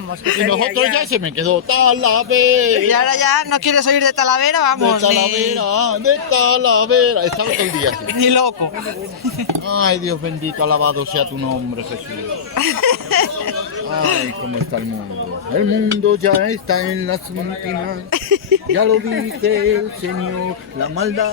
Y nosotros ya se me quedó Talavera. Y ahora ya no quieres oír de Talavera, vamos. De Talavera, de Talavera. Estaba todo el día así. Ni loco. Ay, Dios bendito, alabado sea tu nombre, Jesús. Ay, cómo está el mundo. El mundo ya está en las últimas. Ya lo dice el Señor, la maldad.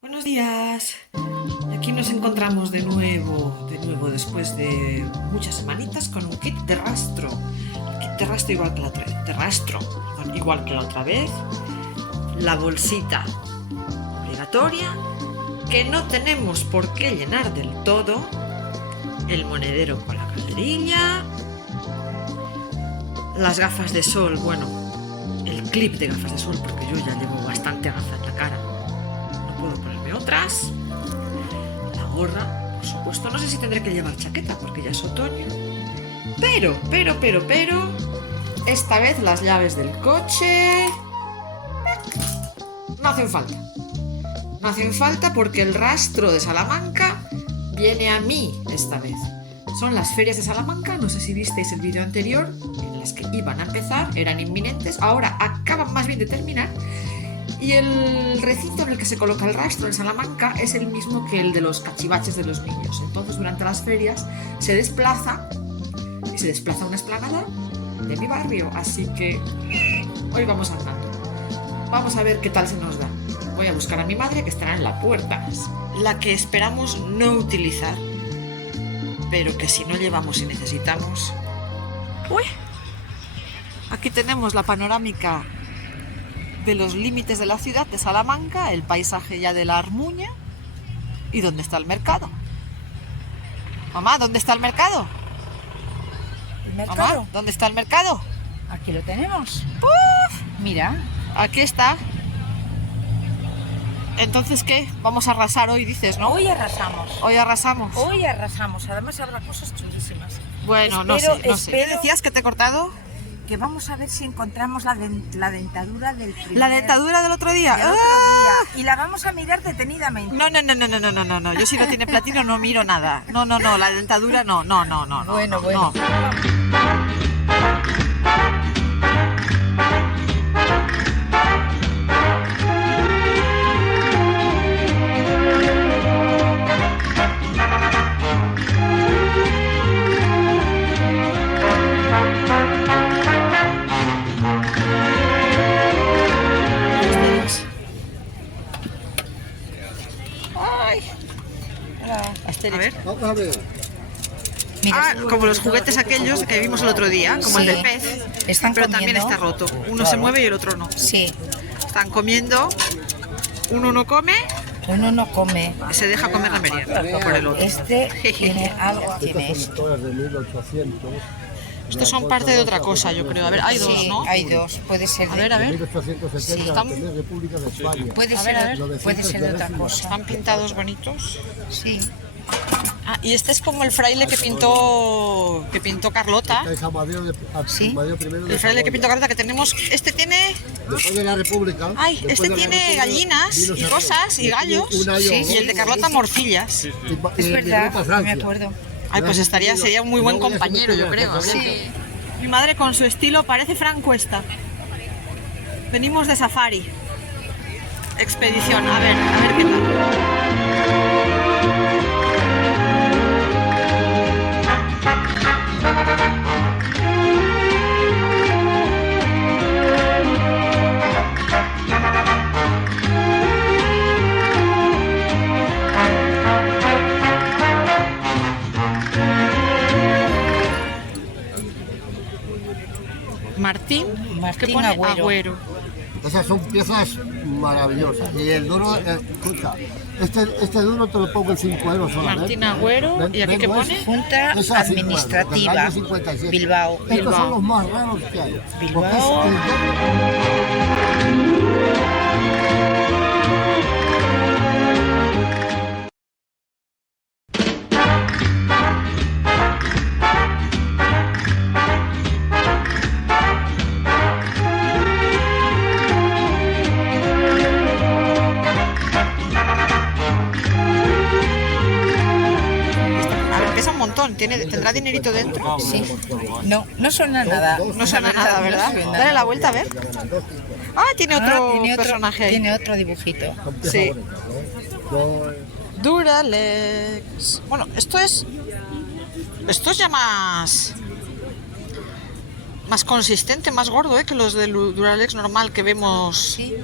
Buenos días. Aquí nos encontramos de nuevo después de muchas semanitas con un kit de rastro. El kit de rastro igual que la otra vez. Igual que la otra vez. La bolsita obligatoria que no tenemos por qué llenar del todo. El monedero con la calderilla. Las gafas de sol, bueno, el clip de gafas de sol porque yo ya llevo bastante gafas en la cara. Puedo ponerme otras, la gorra, por supuesto, no sé si tendré que llevar chaqueta porque ya es otoño, pero, esta vez las llaves del coche no hacen falta porque el rastro de Salamanca viene a mí esta vez. Son las ferias de Salamanca, no sé si visteis el vídeo anterior, en las que iban a empezar, eran inminentes, ahora acaban más bien de terminar. Y el recinto en el que se coloca el rastro en Salamanca es el mismo que el de los cachivaches de los niños. Entonces, durante las ferias se desplaza a una explanada de mi barrio. Así que hoy vamos andando. Vamos a ver qué tal se nos da. Voy a buscar a mi madre que estará en la puerta. La que esperamos no utilizar, pero que si no llevamos y necesitamos... ¡Uy! Aquí tenemos la panorámica de los límites de la ciudad de Salamanca, el paisaje ya de la Armuña. ¿Y dónde está el mercado? Mamá, ¿dónde está el mercado? ¿El mercado? Mamá, ¿dónde está el mercado? Aquí lo tenemos. ¡Puf! Mira. Aquí está. Entonces, ¿qué? Vamos a arrasar hoy, dices, ¿no? Hoy arrasamos. Hoy arrasamos. Hoy arrasamos. Además habrá cosas chulísimas. Bueno, no sé. ¿Qué decías que te he cortado? Que vamos a ver si encontramos la dentadura del primer... La dentadura del otro día. Del otro día. Y la vamos a mirar detenidamente. No. Yo si no tiene platino no miro nada. No. La dentadura no. Bueno. No. A ver. Vamos a ver. Mira, Como los juguetes aquellos que vimos el otro día, como el del pez, están pero comiendo. también está roto. Uno se mueve y el otro no. Sí. Están comiendo, uno no come, Uno no come. se deja comer la merienda por el otro. Este tiene algo, tiene esto. de 1800. Estos son parte de otra cosa, yo creo. A ver, hay dos, Sí, ¿no? hay dos. Puede ser A ver. 1870, Sí. la primera República de España. Puede A ser, ver. puede ser de otra cosa. Están pintados bonitos. Sí. Y este es como el fraile que pintó Carlota. Esta es Amadeo Sí. Amadeo I de El fraile que pintó Saboya. Carlota que tenemos. Este tiene. Después de la República. Ay, después este de la tiene República, gallinas vino y Saboya. cosas y gallos. Un año, Y el de Carlota morcillas. Es verdad, me acuerdo. Ay, pues sería un muy buen compañero, yo creo. Sí. Mi madre con su estilo parece Fran Cuesta. Venimos de safari. Expedición, a ver qué tal. Martín ¿qué pone? Agüero. Esas son piezas maravillosas. Y el duro, escucha, este duro te lo pongo en 5 euros solamente. Martín Agüero, ¿y aquí qué pone? Junta Esa es 5 euros, Administrativa, del año 57. Bilbao. Estos Bilbao. son los más raros que hay. Bilbao. Porque es el doble. son? ¿Tendrá dinerito dentro? Sí. No, no suena nada. No suena nada, ¿verdad? No suena. Dale la vuelta a ver. Ah, tiene otro Tiene personaje ahí. Tiene otro dibujito. Sí. Duralex. Bueno, esto es ya más consistente, más gordo, que los del Duralex normal que vemos. Sí.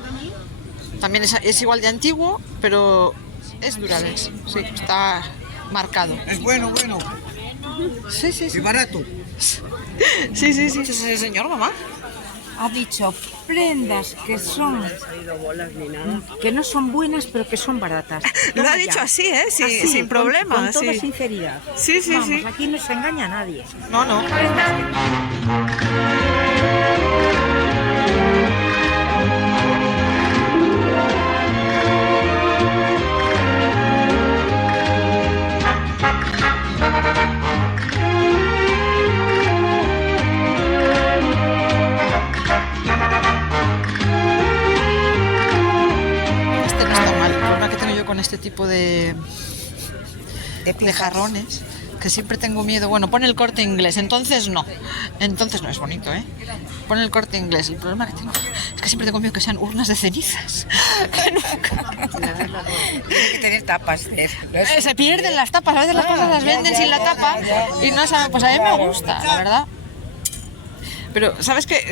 También es igual de antiguo, pero es Duralex. Sí, está marcado. Es bueno. Sí, sí, sí. Y barato. Sí, sí, sí. ¿Es el señor, mamá? Ha dicho prendas que no son buenas, pero que son baratas. Lo ha Toma dicho ya. así, sí, Así, sin problema. Con toda Sí. sinceridad. Sí, sí, Vamos, sí. aquí no se engaña a nadie. No, no. Este no está mal. El problema que tengo yo con este tipo de jarrones, que siempre tengo miedo. Bueno, pone el Corte Inglés, entonces no es bonito, pone el Corte Inglés. El problema que tengo es que siempre tengo miedo que sean urnas de cenizas. Que nunca. Tiene que tener tapas. Se pierden las tapas, a veces las cosas las venden sin la tapa y no saben. Pues a mí me gusta, la verdad. Pero sabes que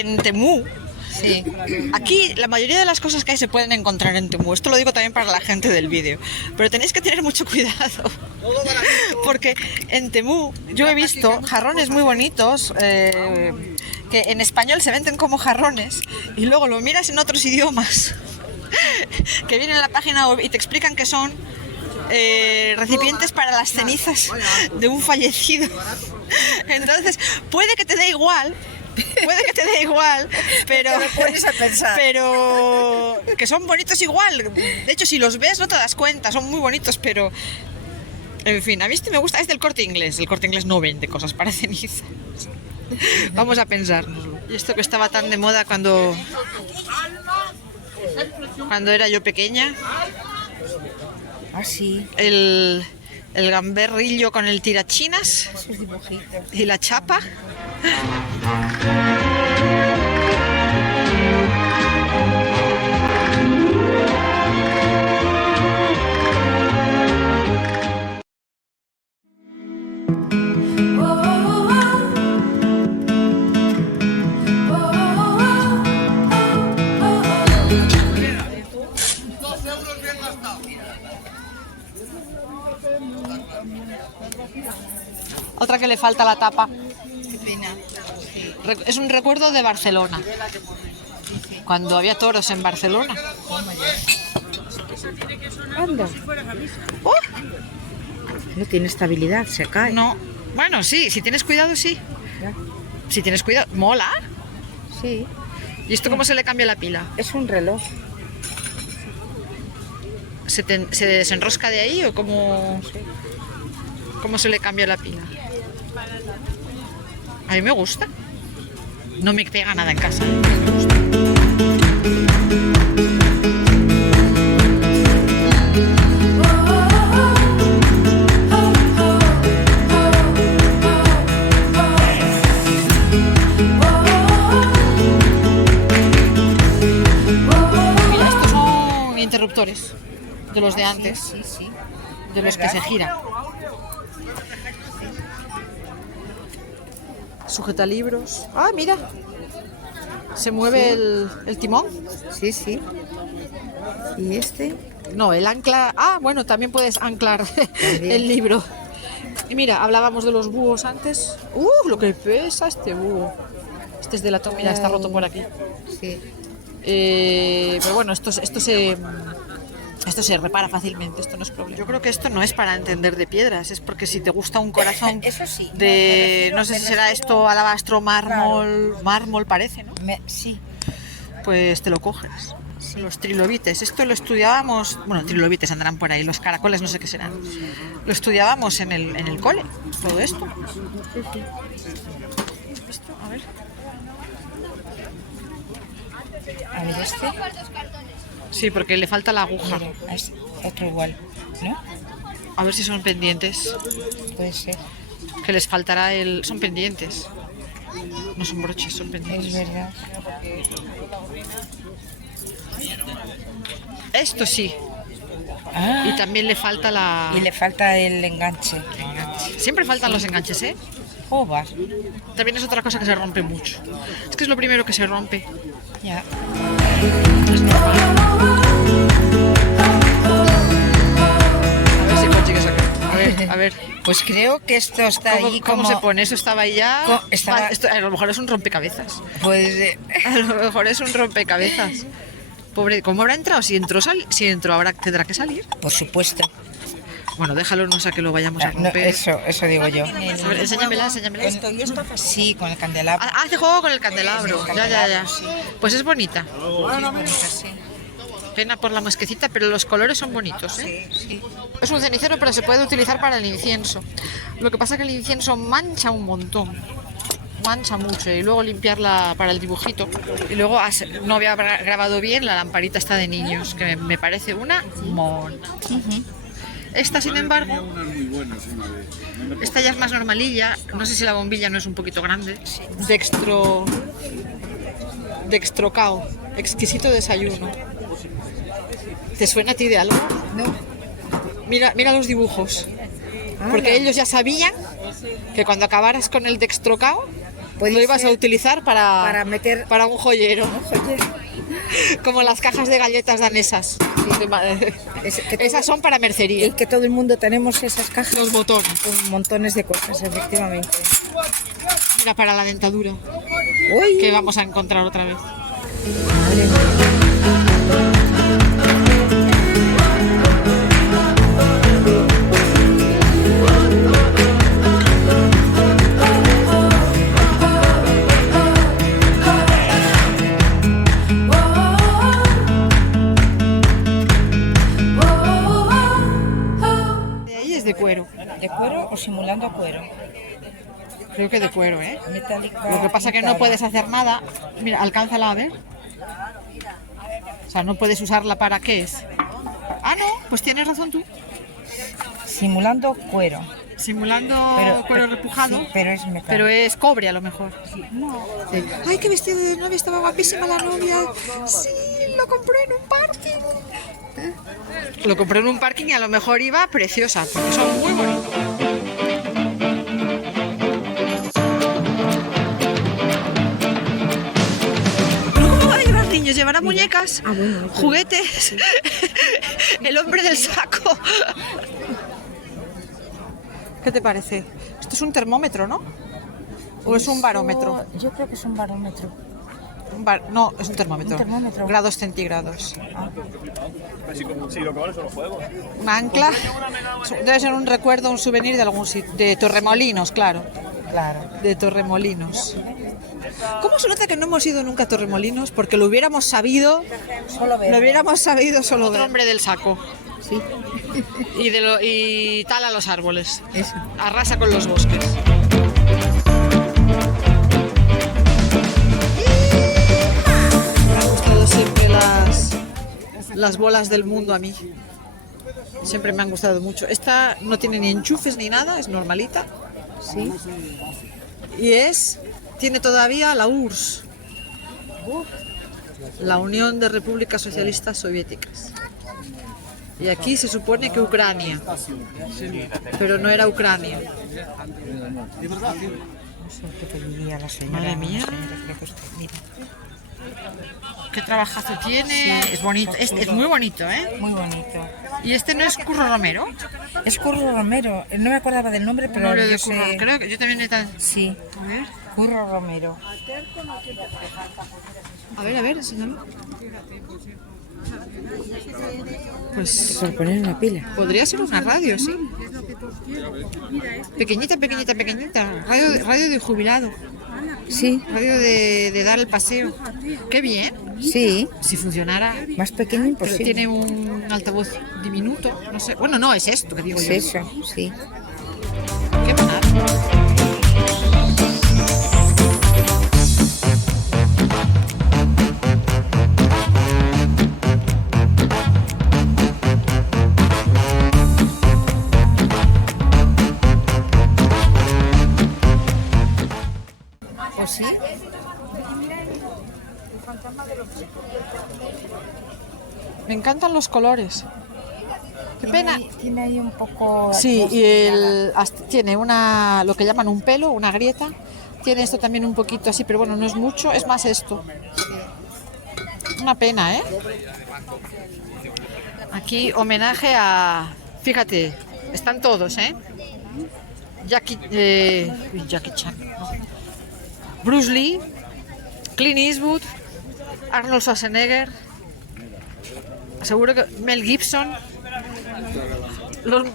en Temu, Sí. aquí la mayoría de las cosas que hay se pueden encontrar en Temu. Esto lo digo también para la gente del vídeo. Pero tenéis que tener mucho cuidado. Porque en Temu yo he visto jarrones muy bonitos que en español se venden como jarrones y luego lo miras en otros idiomas que vienen en la página web y te explican que son recipientes para las cenizas de un fallecido. Entonces puede que te dé igual, pero Te lo pones a pensar. pero que son bonitos igual. De hecho, si los ves no te das cuenta, son muy bonitos, pero en fin, a mí este me gusta, es del Corte Inglés. El Corte Inglés no vende cosas para cenizas. Vamos a pensárnoslo. Y esto que estaba tan de moda cuando era yo pequeña, Ah, sí. el gamberrillo con el tirachinas Esos dibujitos. y la chapa. Otra que le falta la tapa. Qué pena. Es un recuerdo de Barcelona. Cuando había toros en Barcelona. Anda. ¡Oh! No tiene estabilidad, se cae. No. Bueno, sí, si tienes cuidado, sí. Ya. Si tienes cuidado, mola. Sí. ¿Y esto cómo se le cambia la pila? Es un reloj. ¿Se desenrosca de ahí o cómo se le cambia la pila? A mí me gusta. No me pega nada en casa. Mira, estos son interruptores de los de antes, Sí, sí. de los que se giran. Sujeta libros. Ah, mira. Se mueve el timón. Sí, sí. ¿Y este? No, el ancla. Ah, bueno, también puedes anclar el libro. Y mira, hablábamos de los búhos antes. Lo que pesa este búho. Este es de latón, mira, está roto por aquí. Sí. Pero bueno, esto se repara fácilmente, esto no es problema. Yo creo que esto no es para entender de piedras, es porque si te gusta un corazón Eso sí. de, no sé si será esto alabastro, mármol parece, ¿no? Sí. Pues te lo coges. Los trilobites, esto lo estudiábamos, bueno, trilobites andarán por ahí, los caracoles no sé qué serán. Lo estudiábamos en el cole, todo esto. ¿Esto? A ver. A ver este. Sí, porque le falta la aguja. Mira, es otro igual, ¿no? A ver si son pendientes. Puede ser. Que les faltará el... Son pendientes. No son broches, son pendientes. Es verdad. Esto sí. Ah, Y también le falta la... y le falta el enganche. Siempre faltan los enganches, ¿eh? Joder. También es otra cosa que se rompe mucho. Es que es lo primero que se rompe. Ya. A ver si consigues sacar. A ver. Pues creo que esto está ahí ¿Cómo como... se pone? Eso estaba ahí ya. Estaba- Esto, a lo mejor es un rompecabezas. Pues A lo mejor es un rompecabezas. Pobre, ¿cómo habrá entrado? Si entró ahora tendrá que salir. por supuesto. Bueno, déjalo, no sea que lo vayamos a No, romper. eso digo yo. A ver, enséñamela. y esto sí, con el candelabro. Hace juego con el candelabro. Sí, el Ya. candelabro, sí. Pues es bonita. Sí. Pena por la mosquecita, pero los colores son bonitos, ¿eh? Sí. Es un cenicero, pero se puede utilizar para el incienso. Lo que pasa es que el incienso mancha un montón. Mancha mucho. Y luego limpiarla para el dibujito. Y luego no había grabado bien la lamparita esta de niños, que me parece una mona. Esta, sin embargo, esta ya es más normalilla. No sé si la bombilla no es un poquito grande. Dextrocao. Exquisito desayuno. ¿Te suena a ti de algo? No. Mira los dibujos. Porque ellos ya sabían que cuando acabaras con el dextrocao Puede lo ibas a ser utilizar para meter- para un joyero. Oye, Como las cajas de galletas danesas. Esas son para mercería. y que todo el mundo tenemos esas cajas Los botones. con montones de cosas, efectivamente. Mira, para la dentadura. Uy, Que vamos a encontrar otra vez. madre mía. De ahí es de cuero. ¿De cuero o simulando cuero? Creo que de cuero, ¿eh? Metálica. Lo que pasa es que no pintada. puedes hacer nada. Mira, alcánzala a ver. O sea, no puedes usarla para qué es. Ah, no, pues tienes razón tú. Simulando cuero. Simulando Pero- cuero repujado. Sí, pero es metálico. Pero es cobre a lo mejor. Sí. Ay, qué vestido de novia, estaba guapísima la novia. Sí, lo compré en un parking. Lo compré en un parking y a lo mejor iba preciosa, porque son muy bonitos. ¿Cómo va a llevar niños? ¿Llevará muñecas? ¿Juguetes? El hombre del saco. ¿Qué te parece? Esto es un termómetro, ¿no? ¿O es un barómetro? Yo creo que es un barómetro. No, es un termómetro. Un termómetro. Grados centígrados. Sí, lo que vale son los juegos. Un ancla. Debe ser un recuerdo, un souvenir de algún sitio. De Torremolinos, claro. Claro. De Torremolinos. ¿Cómo se nota que no hemos ido nunca a Torremolinos? Porque lo hubiéramos sabido. Solo ver. Lo hubiéramos sabido solo otro hombre del saco. Sí. Y tala los árboles. Eso. Arrasa con los bosques. Me han gustado siempre las bolas del mundo a mí. Siempre me han gustado mucho. Esta no tiene ni enchufes ni nada, es normalita. Sí. Y tiene todavía la URSS, la Unión de Repúblicas Socialistas Soviéticas. Y aquí se supone que Ucrania, pero no era Ucrania. No sé qué pediría la señora. Madre mía. La señora, creo que esto- mira. ¿Qué trabajazo tiene? Es bonito, es muy bonito, ¿eh? Muy bonito. ¿Y este no es Curro Romero? Es Curro Romero. No me acordaba del nombre, pero Nombre yo de sé... Curro. Creo que yo también he Sí, A ver, Curro Romero. a ver, enséñalo. Pues Por poner una pila. podría ser una radio, sí. Pequeñita, pequeñita, pequeñita. Radio de jubilado. Sí, Radio de dar el paseo. Qué bien. sí. Si funcionara. Más pequeño Pero imposible. tiene un altavoz diminuto. No sé. Bueno, no, es esto que digo Es yo. eso, sí. Qué maravilla. Me encantan los colores. Qué pena. Tiene ahí un poco... Sí, y tiene lo que llaman un pelo, una grieta. Tiene esto también un poquito así, pero bueno, no es mucho, es más esto. Una pena, ¿eh? Aquí homenaje a... Fíjate, están todos, ¿eh? Jackie Chan, no. Bruce Lee, Clint Eastwood, Arnold Schwarzenegger, seguro que Mel Gibson,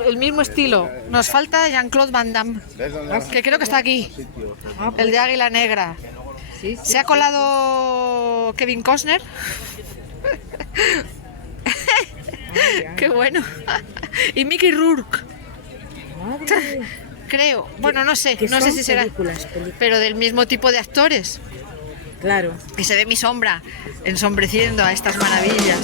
el mismo estilo. Nos falta Jean-Claude Van Damme, que creo que está aquí, el de Águila Negra. Se ha colado Kevin Costner. Qué bueno. Y Mickey Rourke. Creo, bueno, no sé si será, películas. pero del mismo tipo de actores. Claro. Que se ve mi sombra ensombreciendo a estas maravillas.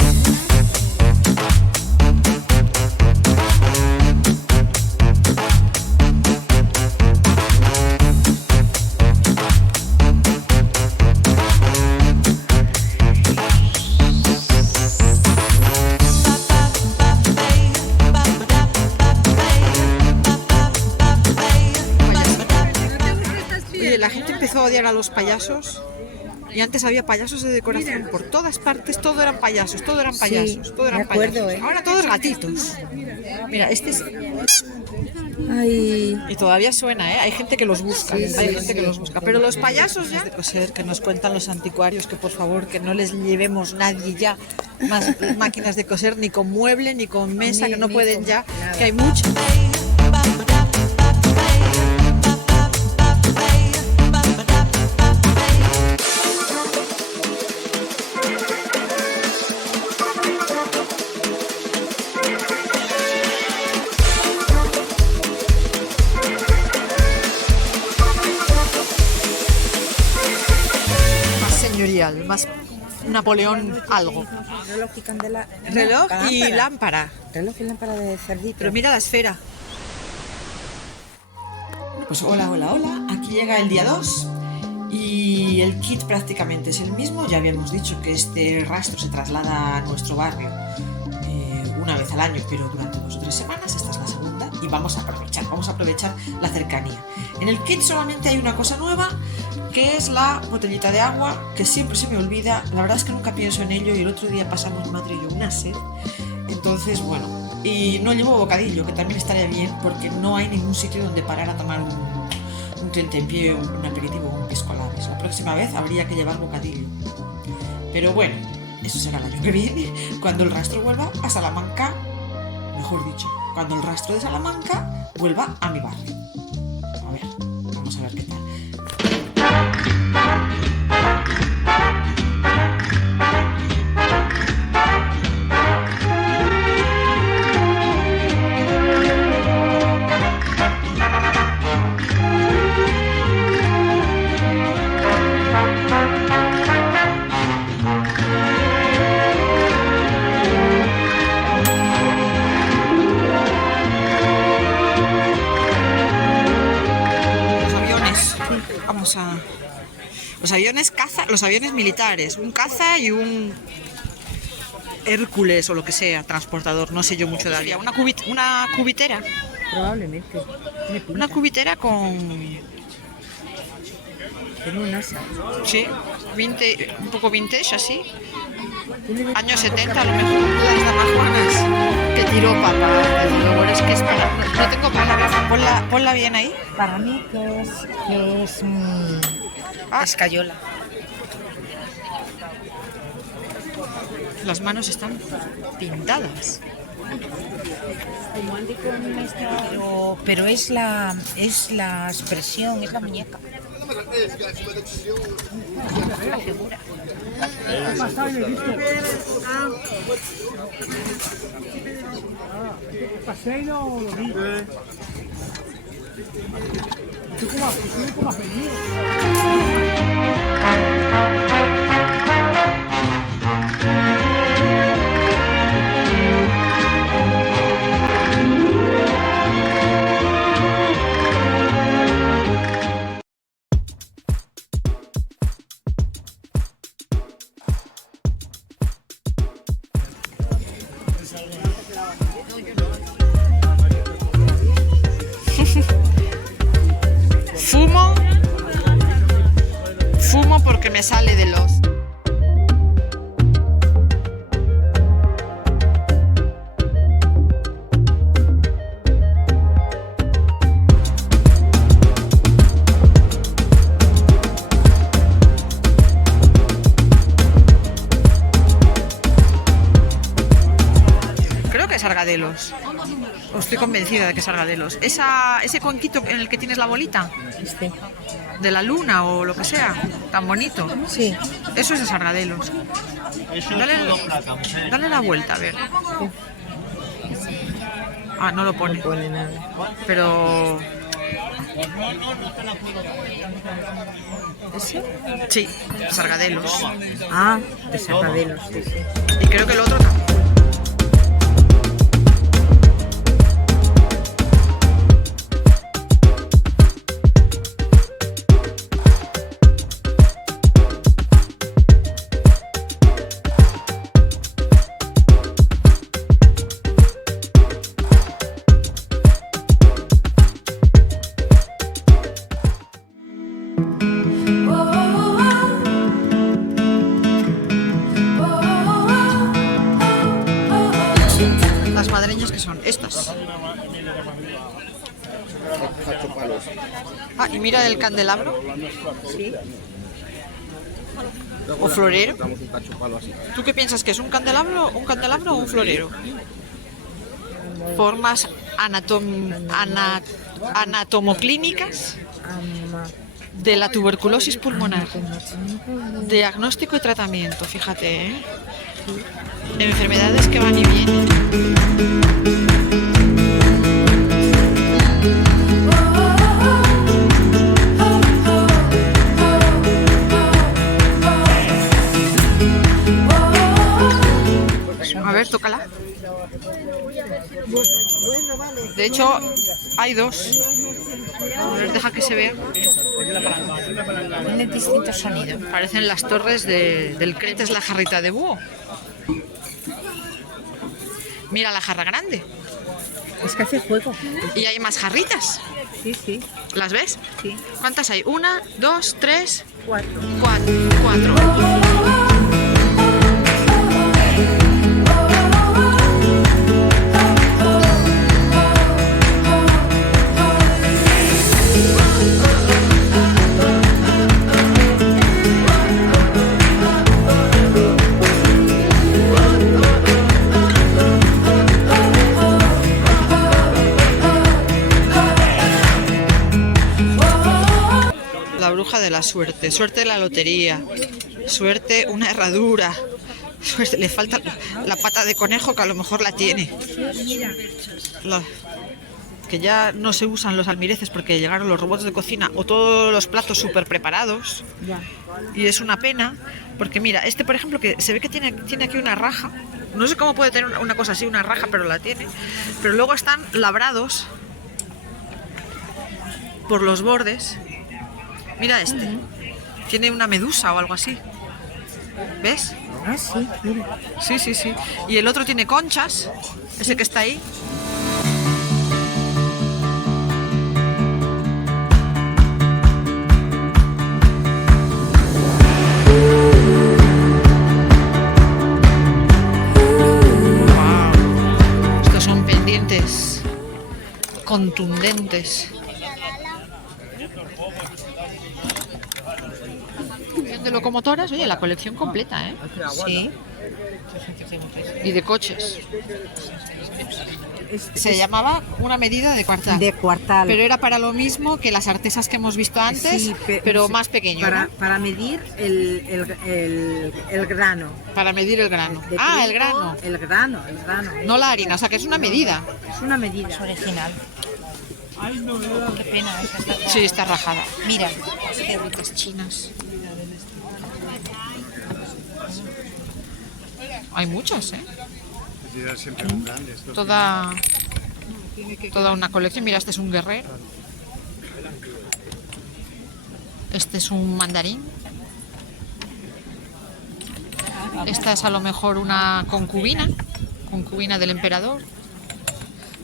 Oye, la gente empezó a odiar a los payasos. Y antes había payasos de decoración por todas partes, todo eran payasos, todo eran payasos, todo eran payasos. Ahora todos gatitos. Mira, este es... Ay. Y todavía suena, ¿eh? Hay gente que los busca, hay gente que los busca. Pero los payasos ya... De coser, que nos cuentan los anticuarios, que por favor, que no les llevemos nadie ya más máquinas de coser, ni con mueble, ni con mesa, que no pueden ya, que hay mucho. Más Napoleón algo. Reloj y candela. Reloj y lámpara. Reloj y lámpara de cerdito. Pero mira la esfera. Pues hola, aquí llega el día 2 y el kit prácticamente es el mismo. Ya habíamos dicho que este rastro se traslada a nuestro barrio una vez al año, pero durante 2 o 3 semanas. Esta es la segunda y vamos a aprovechar la cercanía. En el kit solamente hay una cosa nueva, que es la botellita de agua, que siempre se me olvida. La verdad es que nunca pienso en ello y el otro día pasamos mi madre y yo una sed. Entonces, bueno, y no llevo bocadillo, que también estaría bien, porque no hay ningún sitio donde parar a tomar un tentempié, un aperitivo, un piscolabis. La próxima vez habría que llevar bocadillo. Pero bueno, eso será el año que viene, cuando el rastro vuelva a Salamanca, mejor dicho, cuando el rastro de Salamanca vuelva a mi barrio. A ver, vamos a ver qué tal. Los aviones militares, un caza y un Hércules o lo que sea, transportador, no sé yo mucho de avión. Una cubitera. Probablemente. Una cubitera con... Tiene un asa. Sí, un poco vintage así. Años 70 a lo mejor. Las damajuanas que tiró papá. Desde luego es que es para... No tengo palabras. Ponla bien ahí. Para mí que es escayola. Las manos están pintadas. Como Andy con esta, pero es la expresión, es la muñeca. La figura. Fumo porque me sale de los... Creo que es Sargadelos. Estoy convencida de que es Sargadelos. Ese cuenquito en el que tienes la bolita Este. de la luna o lo que sea, tan bonito. Sí. Eso es de Sargadelos. Dale la vuelta, a ver. Ah, no lo pone. No pone nada. Pero... ¿Ese? Sí, Sargadelos. Ah, de Sargadelos, sí, sí. Y creo que el otro también. Las madreñas que son estas. Cachopalos. Ah, y mira el candelabro. Sí. O florero. Damos un cachopalo así. ¿Tú qué piensas que es un candelabro o un florero? Formas anatomoclínicas de la tuberculosis pulmonar. Diagnóstico y tratamiento, fíjate, ¿eh? Enfermedades que van y vienen. A ver, tócala. De hecho, hay dos. A ver, deja que se vea. Tiene distintos sonidos. Parecen las torres del Creta, es la jarrita de búho. Mira la jarra grande. Es que hace juego. Y hay más jarritas. Sí, sí, ¿Las ves? sí. ¿Cuántas hay? 1, 2, 3, 4. 4. La bruja de la suerte, suerte de la lotería, suerte una herradura, suerte, le falta la pata de conejo que a lo mejor la tiene. Que ya no se usan los almireces porque llegaron los robots de cocina o todos los platos súper preparados. Ya. Y es una pena porque mira, este por ejemplo que se ve que tiene aquí una raja. No sé cómo puede tener una cosa así, una raja, pero la tiene. Pero luego están labrados por los bordes. Mira este. Tiene una medusa o algo así. ¿Ves? Ah, sí, mira. Sí, sí, sí. Y el otro tiene conchas. Ese que está ahí. Wow. Estos son pendientes contundentes. De locomotoras, oye, la colección completa, ¿eh? Sí. Y de coches. Se llamaba una medida de cuartal. De cuartal. Pero era para lo mismo que las artesas que hemos visto antes, Sí, pero sí, más pequeño, ¿no? para medir el grano. Para medir el grano. De Ah, trigo, el grano. El grano. No la harina, o sea que es una medida. Es una medida. Es original. Qué pena. Sí, está rajada. Mira. Cierritas chinas. Hay muchas, ¿eh? Toda una colección. Mira, este es un guerrero. Este es un mandarín. Esta es a lo mejor una concubina. concubina del emperador.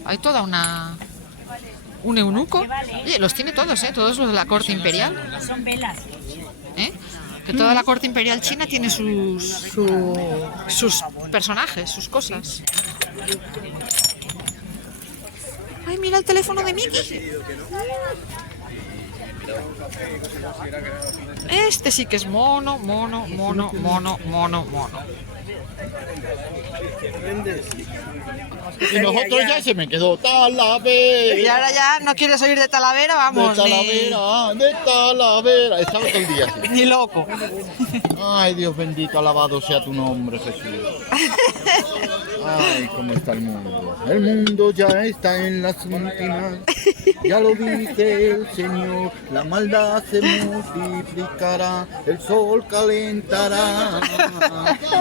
Hay toda un eunuco. Oye, los tiene todos, todos los de la corte imperial. Son velas. Que toda la corte imperial china tiene sus personajes, sus cosas. Ay, mira el teléfono de Mickey. Este sí que es mono. Y nosotros ya se me quedó Talavera. Y ahora ya no quieres oír de Talavera, vamos. De Talavera. Estaba todo el día así. Ni loco. Ay, Dios bendito, alabado sea tu nombre, Jesús. Ay, cómo está el mundo. El mundo ya está en las últimas. Ya lo dice el Señor. La maldad se multiplicará. El sol calentará.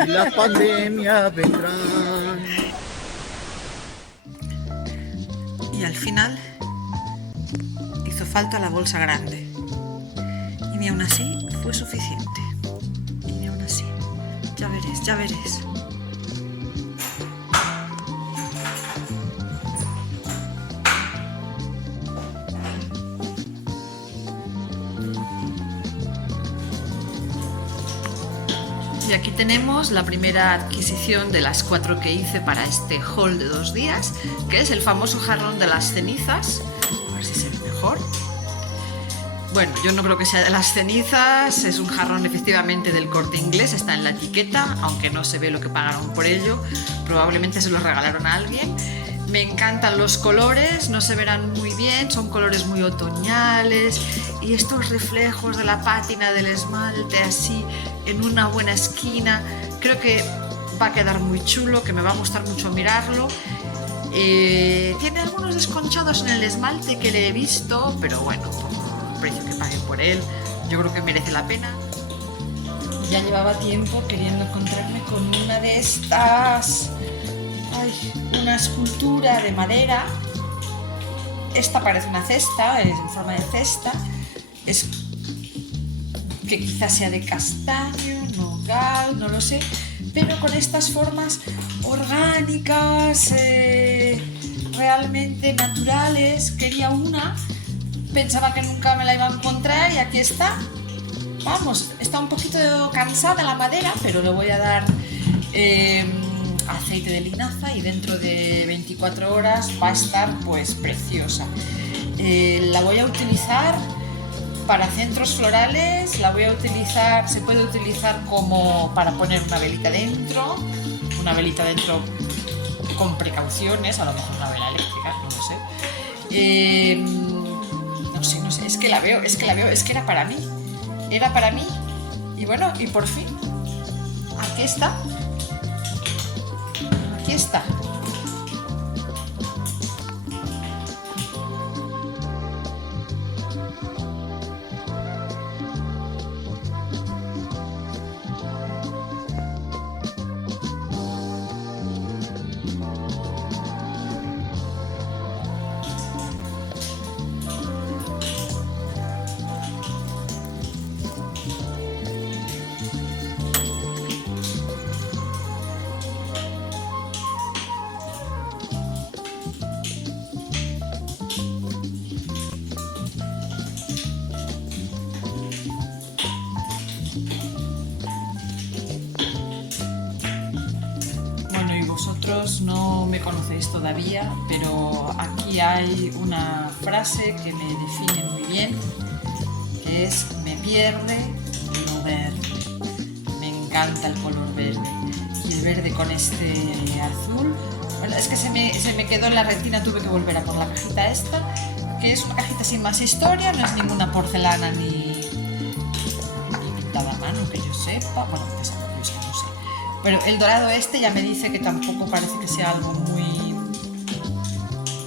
Y las pandemias vendrán. Y al final hizo falta la bolsa grande. Y ni aún así fue suficiente. Y ni aún así. Ya veréis, ya veréis. Y aquí tenemos la primera adquisición de las 4 que hice para este haul de 2 días, que es el famoso jarrón de las cenizas. A ver si se ve mejor. Bueno, yo no creo que sea de las cenizas, es un jarrón efectivamente del Corte Inglés, está en la etiqueta, aunque no se ve lo que pagaron por ello, probablemente se lo regalaron a alguien. Me encantan los colores, no se verán muy bien, son colores muy otoñales y estos reflejos de la pátina del esmalte así en una buena esquina, creo que va a quedar muy chulo, que me va a gustar mucho mirarlo. Tiene algunos desconchados en el esmalte que le he visto, pero bueno, por el precio que pagué por él, yo creo que merece la pena. Ya llevaba tiempo queriendo encontrarme con una de estas, una escultura de madera. Esta parece una cesta, es en forma de cesta, es que quizás sea de castaño, nogal, no lo sé, pero con estas formas orgánicas, realmente naturales. Quería una, pensaba que nunca me la iba a encontrar y aquí está. Vamos, está un poquito cansada la madera, pero le voy a dar aceite de linaza y dentro de 24 horas va a estar pues preciosa. La voy a utilizar para centros florales, la voy a utilizar, se puede utilizar como para poner una velita dentro con precauciones, a lo mejor una vela eléctrica, no lo sé. No sé, es que la veo, es que era para mí y bueno, y por fin, aquí está. Vosotros no me conocéis todavía, pero aquí hay una frase que me define muy bien, que es: me pierde lo verde. Me encanta el color verde y el verde con este azul. Bueno, es que se me quedó en la retina, tuve que volver a por la cajita esta, que es una cajita sin más historia, no es ninguna porcelana ni pintada a mano que yo sepa, bueno, que sepa, yo es que no sé. Pero el dorado este ya me dice que tampoco parece que sea algo muy,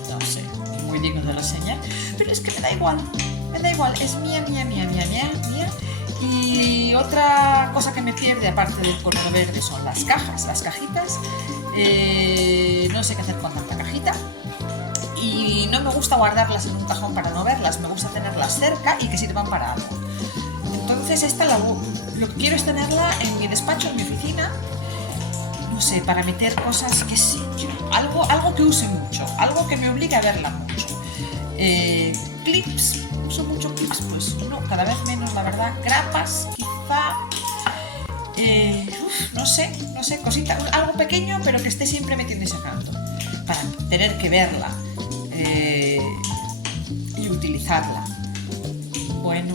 no sé, muy digno de reseña. Pero es que me da igual, es mía. Y otra cosa que me pierde, aparte del color verde, son las cajas, las cajitas. No sé qué hacer con tanta cajita. Y no me gusta guardarlas en un cajón para no verlas, me gusta tenerlas cerca y que sirvan para algo. Entonces esta lo que quiero es tenerla en mi despacho, en mi oficina, no sé, para meter cosas, qué sé yo, algo que use mucho, algo que me obligue a verla mucho. Clips, uso mucho clips, pues no, cada vez menos, la verdad. Grapas, quizá. No sé, cosita, algo pequeño, pero que esté siempre metiendo y sacando, para tener que verla y utilizarla. Bueno.